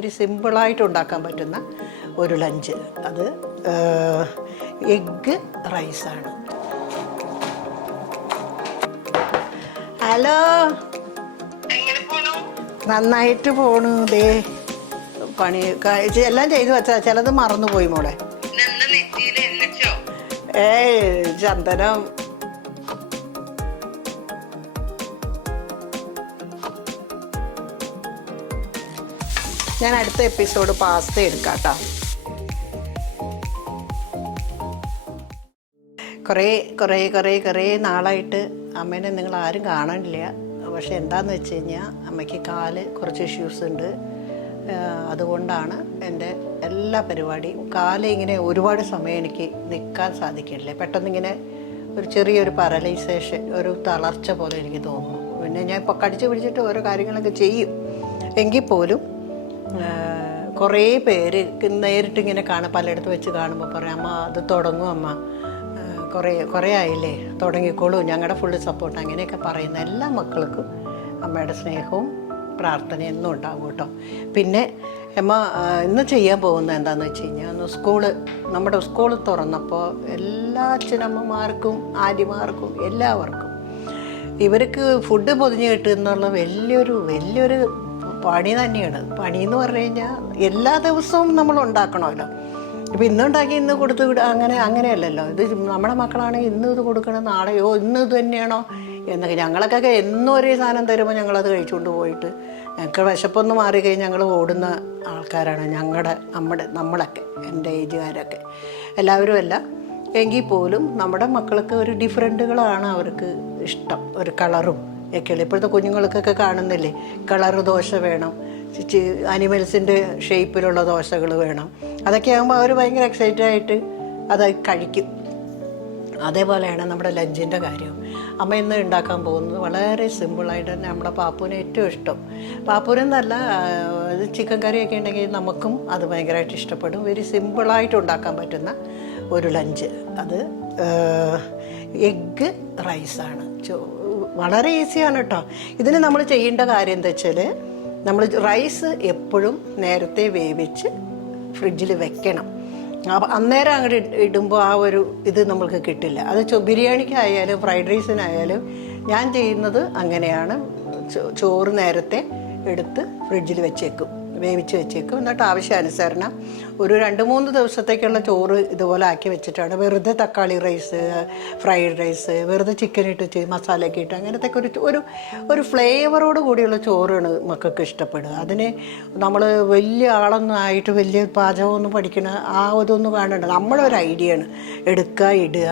ഒരു സിമ്പിളായിട്ട് ഉണ്ടാക്കാൻ പറ്റുന്ന ഒരു ലഞ്ച്. അത് എഗ്ഗ് റൈസാണ്. ഹലോ, നന്നായിട്ട് പോണു. ദേ പണി എല്ലാം ചെയ്തു വെച്ചാ ചിലത് മറന്നുപോയി മോളെ. ചന്ദനം ഞാൻ അടുത്ത എപ്പിസോഡ് പാസ്ത എടുക്കാം കേട്ടോ. കുറേ നാളായിട്ട് അമ്മേനെ നിങ്ങൾ ആരും കാണാനില്ല. പക്ഷെ എന്താണെന്ന് വെച്ച് കഴിഞ്ഞാൽ അമ്മയ്ക്ക് കാല് കുറച്ച് ഇഷ്യൂസ് ഉണ്ട്. അതുകൊണ്ടാണ് എൻ്റെ എല്ലാ പരിപാടിയും. കാല് ഇങ്ങനെ ഒരുപാട് സമയം എനിക്ക് നിൽക്കാൻ സാധിക്കില്ല. പെട്ടെന്നിങ്ങനെ ഒരു ചെറിയൊരു പാരലൈസേഷൻ, ഒരു തളർച്ച പോലെ എനിക്ക് തോന്നുന്നു. പിന്നെ ഞാൻ ഇപ്പോൾ കടിച്ചു പിടിച്ചിട്ട് ഓരോ കാര്യങ്ങളൊക്കെ ചെയ്യും. എങ്കിൽ പോലും കുറേ പേര് നേരിട്ട് ഇങ്ങനെ പലയിടത്ത് വെച്ച് കാണുമ്പോൾ പറയും, അമ്മ അത് തുടങ്ങും അമ്മ, കുറേ ആയില്ലേ, തുടങ്ങിക്കോളൂ, ഞങ്ങളുടെ ഫുള്ള് സപ്പോർട്ട്, അങ്ങനെയൊക്കെ പറയുന്ന എല്ലാ മക്കൾക്കും അമ്മയുടെ സ്നേഹവും പ്രാർത്ഥനയും എന്നും ഉണ്ടാകും കേട്ടോ. പിന്നെ അമ്മ ഇന്ന് ചെയ്യാൻ പോകുന്നത് എന്താണെന്ന് വെച്ച് കഴിഞ്ഞാൽ, നമ്മുടെ സ്കൂൾ തുറന്നപ്പോൾ എല്ലാ അച്ഛനമ്മമാർക്കും ആര്യമാർക്കും എല്ലാവർക്കും ഇവർക്ക് ഫുഡ് പൊതിഞ്ഞ് കിട്ടുക എന്നുള്ള വലിയൊരു പണി തന്നെയാണ്. പണി എന്ന് പറഞ്ഞു കഴിഞ്ഞാൽ എല്ലാ ദിവസവും നമ്മൾ ഉണ്ടാക്കണമല്ലോ. ഇപ്പം ഇന്നുണ്ടാക്കി ഇന്ന് കൊടുത്ത് വിടുക, അങ്ങനെയല്ലല്ലോ. ഇത് നമ്മുടെ മക്കളാണെങ്കിൽ ഇന്ന് ഇത് കൊടുക്കണം, നാളെയോ ഇന്ന് ഇത് തന്നെയാണോ എന്നൊക്കെ. ഞങ്ങൾക്കൊക്കെ എന്നും ഒരേ സാധനം തരുമ്പോൾ ഞങ്ങളത് കഴിച്ചുകൊണ്ട് പോയിട്ട് ഞങ്ങൾക്ക് വിശപ്പൊന്ന് മാറിക്കഴിഞ്ഞ് ഞങ്ങൾ ഓടുന്ന ആൾക്കാരാണ്. നമ്മളൊക്കെ എൻ്റെ ഏജുകാരൊക്കെ എല്ലാവരും അല്ല. എങ്കിൽ പോലും നമ്മുടെ മക്കൾക്ക് ഒരു ഡിഫറൻറ്റുകളാണ് അവർക്ക് ഇഷ്ടം. ഒരു കളറും ഒക്കെയല്ലേ ഇപ്പോഴത്തെ കുഞ്ഞുങ്ങൾക്കൊക്കെ കാണുന്നില്ലേ, കളറ് ദോശ വേണം, അനിമൽസിൻ്റെ ഷേപ്പിലുള്ള ദോശകൾ വേണം. അതൊക്കെ ആകുമ്പോൾ അവർ ഭയങ്കര എക്സൈറ്റഡ് ആയിട്ട് അത് കഴിക്കും. അതേപോലെയാണ് നമ്മുടെ ലഞ്ചിൻ്റെ കാര്യം. അമ്മ ഇന്ന് ഉണ്ടാക്കാൻ പോകുന്നത് വളരെ സിമ്പിളായിട്ട് തന്നെ. നമ്മുടെ പാപ്പുവിന് ഏറ്റവും ഇഷ്ടം, പാപ്പുവിനെന്നല്ല, അത് ചിക്കൻ കറിയൊക്കെ ഉണ്ടെങ്കിൽ നമുക്കും അത് ഭയങ്കരമായിട്ട് ഇഷ്ടപ്പെടും. വെരി സിമ്പിളായിട്ട് ഉണ്ടാക്കാൻ പറ്റുന്ന ഒരു ലഞ്ച്. അത് എഗ്ഗ് റൈസാണ്. വളരെ ഈസിയാണ് കേട്ടോ. ഇതിന് നമ്മൾ ചെയ്യേണ്ട കാര്യം എന്താ വെച്ചാൽ, നമ്മൾ റൈസ് എപ്പോഴും നേരത്തെ വേവിച്ച് ഫ്രിഡ്ജിൽ വെക്കണം. അപ്പം അന്നേരം അങ്ങോട്ട് ഇടുമ്പോൾ ആ ഒരു ഇത് നമ്മൾക്ക് കിട്ടില്ല. അത് ബിരിയാണിക്കായാലും ഫ്രൈഡ് റൈസിനായാലും ഞാൻ ചെയ്യുന്നത് അങ്ങനെയാണ്. ചോറ് നേരത്തെ എടുത്ത് ഫ്രിഡ്ജിൽ വേവിച്ച് വെച്ചേക്കും. എന്നിട്ട് ആവശ്യാനുസരണം ഒരു 2-3 ദിവസത്തേക്കുള്ള ചോറ് ഇതുപോലെ ആക്കി വെച്ചിട്ടാണ്. വെറുതെ തക്കാളി റൈസ്, ഫ്രൈഡ് റൈസ്, വെറുതെ ചിക്കൻ ഇട്ട് മസാലയൊക്കെ ഇട്ട് അങ്ങനത്തെ ഒരു ഫ്ലേവറോട് കൂടിയുള്ള ചോറാണ് മക്കൾക്ക് ഇഷ്ടപ്പെടുക. അതിന് നമ്മൾ വലിയ ആളൊന്നും ആയിട്ട് വലിയ പാചകമൊന്നും പഠിക്കണ ആ ഇതൊന്നും കാണണ്ട. നമ്മളൊരു ഐഡിയ ആണ് എടുക്കുക, ഇടുക,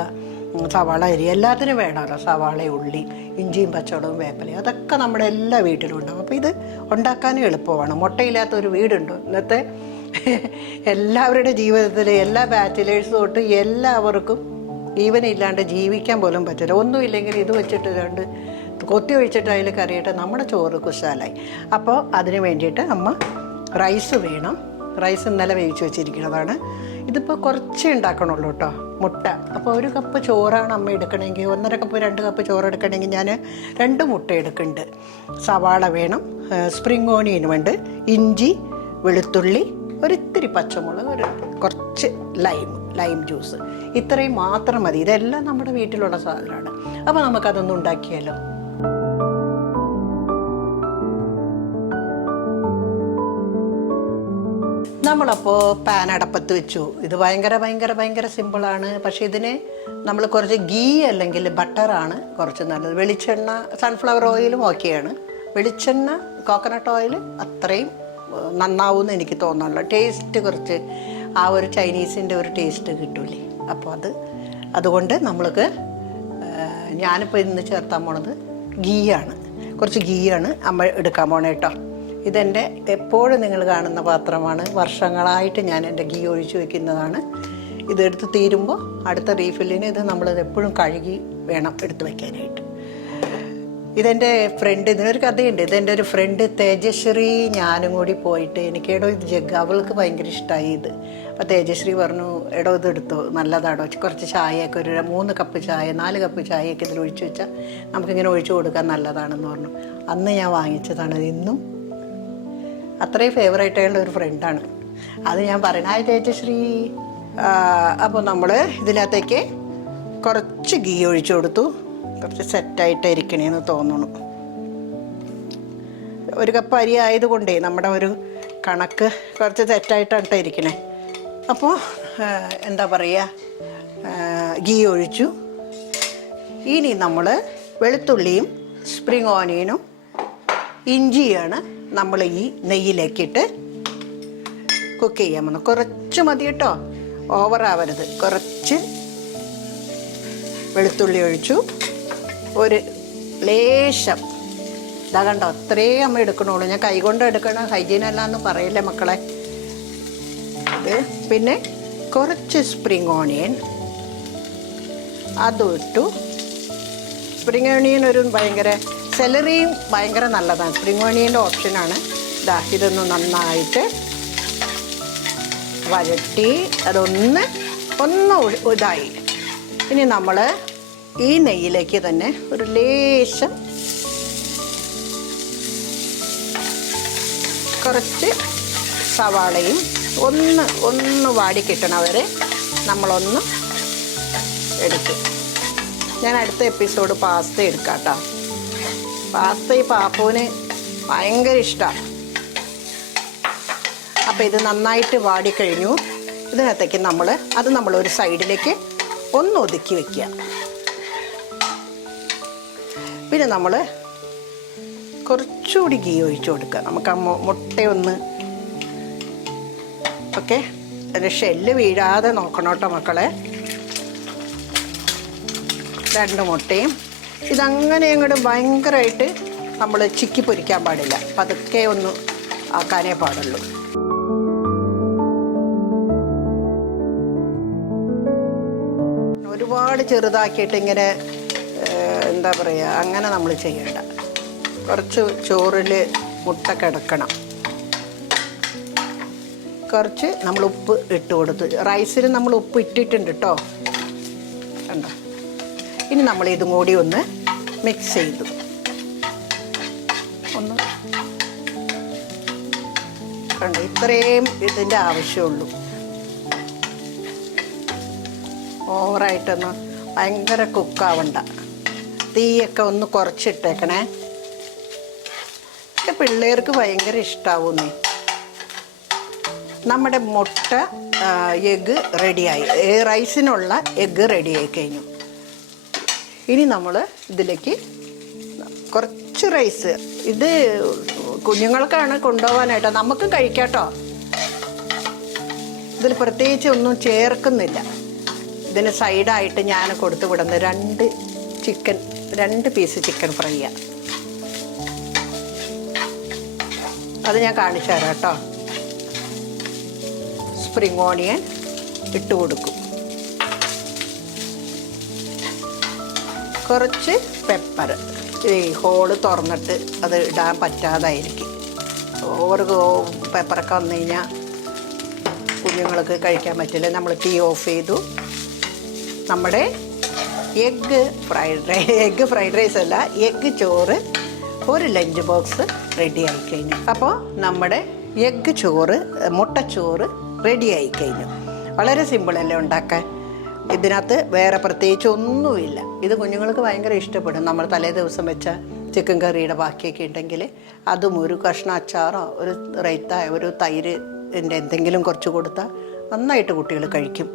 സവാള അരി എല്ലാത്തിനും വേണമല്ലോ. സവാള, ഉള്ളി, ഇഞ്ചിയും പച്ചമുളകും, വേപ്പിലയും, അതൊക്കെ നമ്മുടെ എല്ലാ വീട്ടിലും ഉണ്ടാകും. അപ്പോൾ ഇത് ഉണ്ടാക്കാനും എളുപ്പമാണ്. മുട്ടയില്ലാത്തൊരു വീടുണ്ടോ ഇന്നത്തെ എല്ലാവരുടെ ജീവിതത്തിൽ? എല്ലാ ബാച്ചിലേഴ്സ് തൊട്ട് എല്ലാവർക്കും ജീവനില്ലാണ്ട് ജീവിക്കാൻ പോലും പറ്റില്ല. ഒന്നുമില്ലെങ്കിൽ ഇത് വെച്ചിട്ട് കൊത്തി ഒഴിച്ചിട്ട് അതിൽ കറിയിട്ട് നമ്മുടെ ചോറ് കുശാലായി. അപ്പോൾ അതിന് വേണ്ടിയിട്ട് അമ്മ റൈസ് വേണം. റൈസ് ഇന്നലെ വേവിച്ച് വെച്ചിരിക്കുന്നതാണ്. ഇതിപ്പോൾ കുറച്ച് ഉണ്ടാക്കണുള്ളൂ കേട്ടോ. മുട്ട, അപ്പോൾ 1 കപ്പ് ചോറാണ് അമ്മ എടുക്കണമെങ്കിൽ, 1.5 കപ്പ് 2 കപ്പ് ചോറ് എടുക്കണമെങ്കിൽ ഞാൻ 2 മുട്ട എടുക്കുന്നുണ്ട്. സവാള വേണം, സ്പ്രിംഗ് ഓണിയൻ വേണ്ട, ഇഞ്ചി, വെളുത്തുള്ളി, ഒരിത്തിരി പച്ചമുളക്, കുറച്ച് ലൈം ജ്യൂസ്, ഇത്രയും മാത്രം മതി. ഇതെല്ലാം നമ്മുടെ വീട്ടിലുള്ള സാധനമാണ്. അപ്പോൾ നമുക്കതൊന്നും ഉണ്ടാക്കിയാലോ. നമ്മളപ്പോൾ പാൻ അടപ്പത്ത് വെച്ചു. ഇത് ഭയങ്കര സിമ്പിളാണ്. പക്ഷേ ഇതിന് നമ്മൾ കുറച്ച് ഗീ അല്ലെങ്കിൽ ബട്ടറാണ് കുറച്ച് നല്ലത്. വെളിച്ചെണ്ണ, സൺഫ്ലവർ ഓയിലും ഓക്കെയാണ്. വെളിച്ചെണ്ണ, കോക്കനട്ട് ഓയിൽ അത്രയും നന്നാവുമെന്ന് എനിക്ക് തോന്നുന്നുള്ളൂ. ടേസ്റ്റ് കുറച്ച് ആ ഒരു ചൈനീസിൻ്റെ ഒരു ടേസ്റ്റ് കിട്ടൂലേ. അപ്പോൾ അതുകൊണ്ട് ഞാനിപ്പോൾ ഇന്ന് ചേർത്താൻ പോണത് ഗീയാണ്. കുറച്ച് ഗീയാണ് അമ്മ എടുക്കാൻ പോണേ കേട്ടോ. ഇതെൻ്റെ എപ്പോഴും നിങ്ങൾ കാണുന്ന പാത്രമാണ്. വർഷങ്ങളായിട്ട് ഞാൻ എൻ്റെ ഗീ ഒഴിച്ച് വയ്ക്കുന്നതാണ്. ഇതെടുത്ത് തീരുമ്പോൾ അടുത്ത റീഫില്ലിന് ഇത് നമ്മളിത് എപ്പോഴും കഴുകി വേണം എടുത്ത് വയ്ക്കാനായിട്ട്. ഇതെൻ്റെ ഫ്രണ്ട്, ഇതിനൊരു കഥയുണ്ട്. ഇതെൻ്റെ ഒരു ഫ്രണ്ട് തേജശ്രീ ഞാനും കൂടി പോയിട്ട്, എനിക്കേടോ ഇത് ജഗ്, അവൾക്ക് ഭയങ്കര ഇഷ്ടമായി ഇത്. അപ്പോൾ തേജശ്രീ പറഞ്ഞു, എടോ ഇത് എടുത്തോ, നല്ലതാടോ, കുറച്ച് ചായയൊക്കെ ഒരു 3 കപ്പ് ചായ 4 കപ്പ് ചായയൊക്കെ ഇതിൽ ഒഴിച്ചു വെച്ചാൽ നമുക്കിങ്ങനെ ഒഴിച്ചു കൊടുക്കാൻ നല്ലതാണെന്ന് പറഞ്ഞു. അന്ന് ഞാൻ വാങ്ങിച്ചതാണ്. ഇന്നും അത്രയും ഫേവറേറ്റ് ആയിട്ടുള്ള ഒരു ഫ്രണ്ടാണ്. അത് ഞാൻ പറയണ ഹായ് തേജശ്രീ. അപ്പോൾ നമ്മൾ ഇതിനകത്തേക്ക് കുറച്ച് ഗീ ഒഴിച്ചു കൊടുത്തു. കുറച്ച് സെറ്റായിട്ട് ഇരിക്കണേന്ന് തോന്നുന്നു. ഒരു കപ്പ് അരി ആയതുകൊണ്ടേ നമ്മുടെ ഒരു കണക്ക് കുറച്ച് തെറ്റായിട്ടാണ് ഇരിക്കണേ. അപ്പോൾ എന്താ പറയുക, ഗീ ഒഴിച്ചു. ഇനി നമ്മൾ വെളുത്തുള്ളിയും സ്പ്രിംഗ് ഓനിയനും ഇഞ്ചിയാണ് നമ്മൾ ഈ നെയ്യിലേക്കിട്ട് കുക്ക് ചെയ്യാൻ പോകുന്നത്. കുറച്ച് മതി കേട്ടോ, ഓവറാവരുത്. കുറച്ച് വെളുത്തുള്ളി ഒഴിച്ചു, ഒരു ലേശം, ഇതാ കണ്ടോ അത്രയും അമ്മ എടുക്കണുള്ളൂ. ഞാൻ കൈകൊണ്ട് എടുക്കണം, ഹൈജീനല്ല എന്ന് പറയില്ലേ മക്കളെ. അത് പിന്നെ കുറച്ച് സ്പ്രിംഗ് ഓണിയൻ അതും ഇട്ടു. സ്പ്രിംഗ് ഓണിയൻ ഒരു ഭയങ്കര, സെലറിയും ഭയങ്കര നല്ലതാണ്. സ്പ്രിംഗ് ഓണിയൻ്റെ ഓപ്ഷനാണ്. ഇതൊന്ന് നന്നായിട്ട് വഴറ്റി അതൊന്ന് ഇതായി. ഇനി നമ്മൾ ഈ നെയ്യിലേക്ക് തന്നെ ഒരു ലേശം കുറച്ച് സവാളയും ഒന്ന് വാടി കിട്ടണവരെ നമ്മളൊന്ന് എടുക്കും. ഞാൻ അടുത്ത എപ്പിസോഡ് പാസ്ത എടുക്കാം കേട്ടോ. പാസ്ത ഈ പാപ്പുവിന് ഭയങ്കര ഇഷ്ടമാണ്. അപ്പോൾ ഇത് നന്നായിട്ട് വാടിക്കഴിഞ്ഞു. ഇതിനകത്തേക്ക് നമ്മളൊരു സൈഡിലേക്ക് ഒന്ന് ഒതുക്കി വയ്ക്കുക. പിന്നെ നമ്മൾ കുറച്ചുകൂടി ഗീ ഒഴിച്ചു കൊടുക്കുക. നമുക്ക് ആ മുട്ടയൊന്ന് ഓക്കെ, അതിൻ്റെ ഷെല്ല് വീഴാതെ നോക്കണം കേട്ടോ മക്കളെ. 2 മുട്ടയും ഇതങ്ങനെ അങ്ങോട്ട് ഭയങ്കരമായിട്ട് നമ്മൾ ചിക്കി പൊരിക്കാൻ പാടില്ല. പതുക്കെ ഒന്ന് ആക്കാനേ പാടുള്ളൂ. ഒരുപാട് ചെറുതാക്കിയിട്ട് ഇങ്ങനെ എന്താ പറയുക, അങ്ങനെ നമ്മൾ ചെയ്യണ്ട. കുറച്ച് ചോറിൽ മുട്ട കിടക്കണം. കുറച്ച് നമ്മൾ ഉപ്പ് ഇട്ട് കൊടുത്തു. റൈസിൽ നമ്മൾ ഉപ്പ് ഇട്ടിട്ടുണ്ട് കേട്ടോ, കണ്ടോ. ഇനി നമ്മൾ ഇതും കൂടി ഒന്ന് മിക്സ് ചെയ്തു. ഒന്ന് കണ്ടോ, ഇത്രയും ഇതിൻ്റെ ആവശ്യമുള്ളൂ. ഓവറായിട്ടൊന്ന് ഭയങ്കര കുക്കാവണ്ട. തീയൊക്കെ ഒന്ന് കുറച്ചിട്ടേക്കണേ. പിള്ളേർക്ക് ഭയങ്കര ഇഷ്ടാവുന്നേ. നമ്മുടെ മുട്ട എഗ്ഗ് റെഡിയായി, റൈസിനുള്ള എഗ്ഗ് റെഡിയായി കഴിഞ്ഞു. ഇനി നമ്മൾ ഇതിലേക്ക് കുറച്ച് റൈസ്, ഇത് കുഞ്ഞുങ്ങൾക്കാണ് കൊണ്ടുപോകാനായിട്ടോ, നമുക്കും കഴിക്കാട്ടോ. ഇതിൽ പ്രത്യേകിച്ച് ഒന്നും ചേർക്കുന്നില്ല. ഇതിന് സൈഡായിട്ട് ഞാൻ കൊടുത്തു വിടുന്നത് 2 പീസ് ചിക്കൻ ഫ്രൈയാണ്. അത് ഞാൻ കാണിച്ചു തരാം കേട്ടോ. സ്പ്രിംഗ് ഓണിയൻ ഇട്ട് കൊടുക്കും. കുറച്ച് പെപ്പർ, ഈ ഹോള് തുറന്നിട്ട് അത് ഇടാൻ പറ്റാതായിരിക്കും. ഓവർ പെപ്പറൊക്കെ വന്നു കഴിഞ്ഞാൽ കുഞ്ഞുങ്ങൾക്ക് കഴിക്കാൻ പറ്റില്ല. നമ്മൾ തീ ഓഫ് ചെയ്തു. നമ്മുടെ എഗ്ഗ് ഫ്രൈഡ് റൈസ് അല്ല, എഗ്ഗ് ചോറ്, ഒരു ലഞ്ച് ബോക്സ് റെഡി ആയി കഴിഞ്ഞു. അപ്പോൾ നമ്മുടെ എഗ്ഗ് ചോറ്, മുട്ടച്ചോറ് റെഡി ആയി കഴിഞ്ഞു. വളരെ സിമ്പിളല്ലേ ഉണ്ടാക്കാൻ. ഇതിനകത്ത് വേറെ പ്രത്യേകിച്ച് ഒന്നുമില്ല. ഇത് കുഞ്ഞുങ്ങൾക്ക് ഭയങ്കര ഇഷ്ടപ്പെടും. നമ്മൾ തലേ ദിവസം വെച്ച ചിക്കൻ കറിയുടെ ബാക്കിയൊക്കെ ഉണ്ടെങ്കിൽ അതും ഒരു കഷ്ണം അച്ചാറോ ഒരു റൈത്തായോ ഒരു തൈരിൻ്റെ എന്തെങ്കിലും കുറച്ച് കൊടുത്താൽ നന്നായിട്ട് കുട്ടികൾ കഴിക്കും.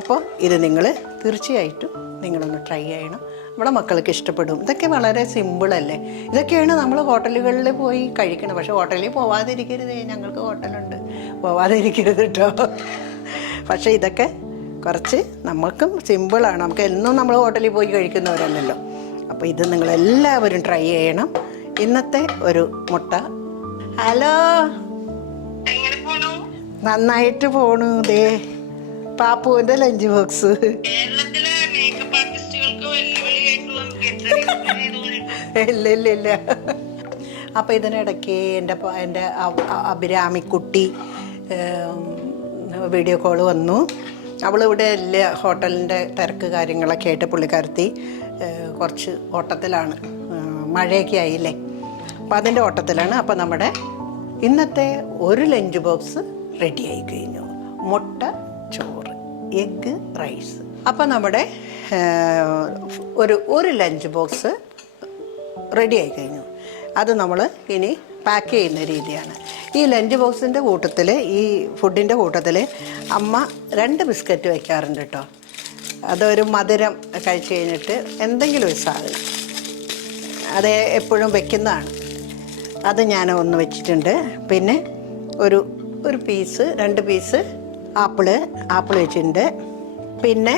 അപ്പോൾ ഇത് നിങ്ങൾ തീർച്ചയായിട്ടും നിങ്ങളൊന്ന് ട്രൈ ചെയ്യണം. നമ്മുടെ മക്കൾക്ക് ഇഷ്ടപ്പെടും. ഇതൊക്കെ വളരെ സിമ്പിളല്ലേ. ഇതൊക്കെയാണ് നമ്മൾ ഹോട്ടലുകളിൽ പോയി കഴിക്കണം. പക്ഷേ ഹോട്ടലിൽ പോവാതിരിക്കരുതേ, ഞങ്ങൾക്ക് ഹോട്ടലുണ്ട്, പോവാതിരിക്കരുത് കേട്ടോ. പക്ഷേ ഇതൊക്കെ കുറച്ച് നമുക്കും സിമ്പിളാണ്. നമുക്ക് എന്നും നമ്മൾ ഹോട്ടലിൽ പോയി കഴിക്കുന്നവരല്ലല്ലോ. അപ്പോൾ ഇത് നിങ്ങളെല്ലാവരും ട്രൈ ചെയ്യണം. ഇന്നത്തെ ഒരു മുട്ട. ഹലോ, നന്നായിട്ട് പോണു. ദേ പാപ്പുവിൻ്റെ ലഞ്ച് ബോക്സ്. ഇല്ല. അപ്പോൾ ഇതിനിടയ്ക്ക് എൻ്റെ അഭിരാമിക്കുട്ടി വീഡിയോ കോൾ വന്നു. അവളിവിടെ ഇല്ല, ഹോട്ടലിൻ്റെ തിരക്ക് കാര്യങ്ങളൊക്കെ ആയിട്ട് പുള്ളിക്കാരത്തി കുറച്ച് ഓട്ടത്തിലാണ്. മഴയൊക്കെ ആയില്ലേ, അപ്പോൾ അതിൻ്റെ ഓട്ടത്തിലാണ്. അപ്പോൾ നമ്മുടെ ഇന്നത്തെ ഒരു ലഞ്ച് ബോക്സ് റെഡിയായി കഴിഞ്ഞു. മുട്ട ചോറ്, എഗ്ഗ് റൈസ്. അപ്പം നമ്മുടെ ഒരു ലഞ്ച് ബോക്സ് റെഡിയായി കഴിഞ്ഞു. അത് നമ്മൾ ഇനി പാക്ക് ചെയ്യുന്ന രീതിയാണ്. ഈ ലഞ്ച് ബോക്സിൻ്റെ കൂട്ടത്തിൽ, ഈ ഫുഡിൻ്റെ കൂട്ടത്തിൽ അമ്മ 2 ബിസ്ക്കറ്റ് വയ്ക്കാറുണ്ട് കേട്ടോ. അതൊരു മധുരം കഴിച്ച് കഴിഞ്ഞിട്ട് എന്തെങ്കിലും ഒരു സാധനം അത് എപ്പോഴും വെക്കുന്നതാണ്. അത് ഞാൻ ഒന്ന് വെച്ചിട്ടുണ്ട്. പിന്നെ ഒരു പീസ് 2 പീസ് ആപ്പിൾ വെച്ചിട്ടുണ്ട്. പിന്നെ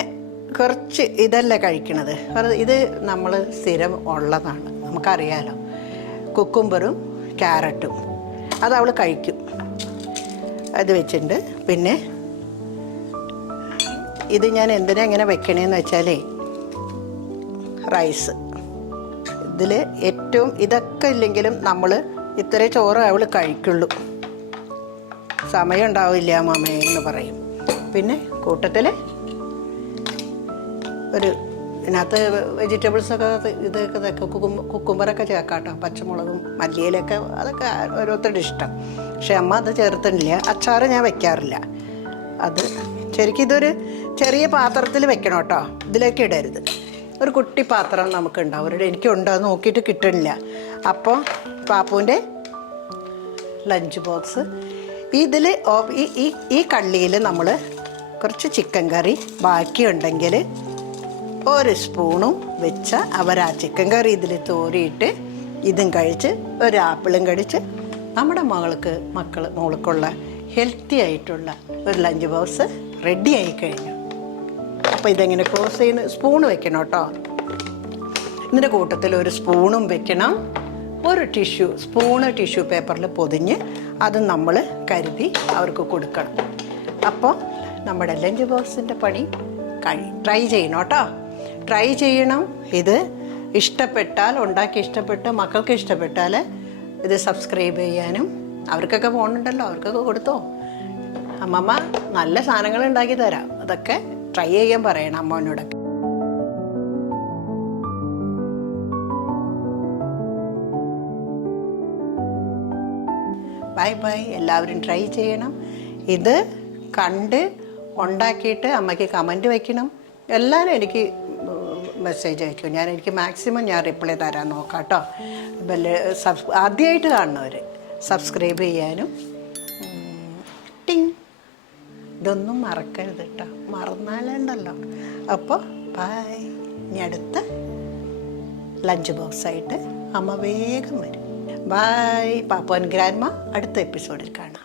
കുറച്ച് ഇതല്ല കഴിക്കണത്, ഇത് നമ്മൾ സ്ഥിരം ഉള്ളതാണ്, നമുക്കറിയാലോ. കുക്കുംബറും ക്യാരറ്റും അത് അവൾ കഴിക്കും, അത് വെച്ചിട്ടുണ്ട്. പിന്നെ ഇത് ഞാൻ എന്തിനാ ഇങ്ങനെ വെക്കണേന്ന് വെച്ചാലേ, റൈസ് ഇതിൽ ഏറ്റവും ഇതൊക്കെ ഇല്ലെങ്കിലും നമ്മൾ ഇത്രേ ചോറ് അവൾ കഴിക്കുള്ളൂ. സമയം ഉണ്ടാവില്ല മാമേ എന്ന് പറയും. പിന്നെ കൂട്ടത്തിൽ ഇതിനകത്ത് വെജിറ്റബിൾസൊക്കെ ഇതൊക്കെ കുക്കുംബറൊക്കെ ചേർക്കാട്ടോ, പച്ചമുളകും മല്ലിയിലൊക്കെ, അതൊക്കെ ഓരോരുത്തരുടെ ഇഷ്ടം. പക്ഷെ അമ്മ അത് ചേർത്തിട്ടില്ല. അച്ചാറ് ഞാൻ വെക്കാറില്ല. അത് ശരിക്കും ഇതൊരു ചെറിയ പാത്രത്തിൽ വെക്കണം കേട്ടോ, ഇതിലേക്ക് ഇടരുത്. ഒരു കുട്ടി പാത്രം നമുക്കുണ്ടാവും, എനിക്കുണ്ട്, അത് നോക്കിയിട്ട് കിട്ടണില്ല. അപ്പോൾ പാപ്പുവിൻ്റെ ലഞ്ച് ബോക്സ് ഇതിൽ ഈ കള്ളിയിൽ നമ്മൾ കുറച്ച് ചിക്കൻ കറി ബാക്കിയുണ്ടെങ്കിൽ 1 സ്പൂണും വെച്ച് അവർ ആ ചിക്കൻ കറി ഇതിൽ തോരിയിട്ട് ഇതും കഴിച്ച് ഒരു ആപ്പിളും കഴിച്ച് നമ്മുടെ മോൾക്കുള്ള ഹെൽത്തി ആയിട്ടുള്ള ഒരു ലഞ്ച് ബോക്സ് റെഡി ആയി കഴിഞ്ഞു. അപ്പോൾ ഇതെങ്ങനെ ക്ലോസ് ചെയ്യുന്ന, സ്പൂൺ വെക്കണം കേട്ടോ. ഇതിൻ്റെ കൂട്ടത്തിൽ ഒരു സ്പൂണും വെക്കണം. ഒരു ടിഷ്യൂ പേപ്പറിൽ പൊതിഞ്ഞ് അത് നമ്മൾ കരുതി അവർക്ക് കൊടുക്കണം. അപ്പോൾ നമ്മുടെ ലഞ്ച് ബോക്സിൻ്റെ പണി ട്രൈ ചെയ്യണം കേട്ടോ, ട്രൈ ചെയ്യണം. ഇത് ഉണ്ടാക്കി ഇഷ്ടപ്പെട്ട് മക്കൾക്ക് ഇഷ്ടപ്പെട്ടാൽ ഇത് സബ്സ്ക്രൈബ് ചെയ്യാനും, അവർക്കൊക്കെ ഫോണുണ്ടല്ലോ, അവർക്കൊക്കെ കൊടുത്തോ. അമ്മമ്മ നല്ല സാധനങ്ങൾ ഉണ്ടാക്കി തരാം, അതൊക്കെ ട്രൈ ചെയ്യാൻ പറയണം അമ്മോനോടൊക്കെ. ബൈ. എല്ലാവരും ട്രൈ ചെയ്യണം. ഇത് കണ്ട് ഉണ്ടാക്കിയിട്ട് അമ്മയ്ക്ക് കമൻറ്റ് വയ്ക്കണം. എല്ലാവരും എനിക്ക് മെസ്സേജ് അയക്കും, എനിക്ക് മാക്സിമം റിപ്ലൈ തരാൻ നോക്കാം കേട്ടോ. ആദ്യമായിട്ട് കാണുന്നവർ സബ്സ്ക്രൈബ് ചെയ്യാനും ഇതൊന്നും മറക്കരുത് കേട്ടോ, മറന്നാലുണ്ടല്ലോ. അപ്പോൾ ബൈ. ഇനി അടുത്ത ലഞ്ച് ബോക്സായിട്ട് അമ്മ വേഗം വരും. ബൈ. പാപ്പു ആൻഡ് ഗ്രാൻഡ്മ അടുത്ത എപ്പിസോഡിൽ കാണാം.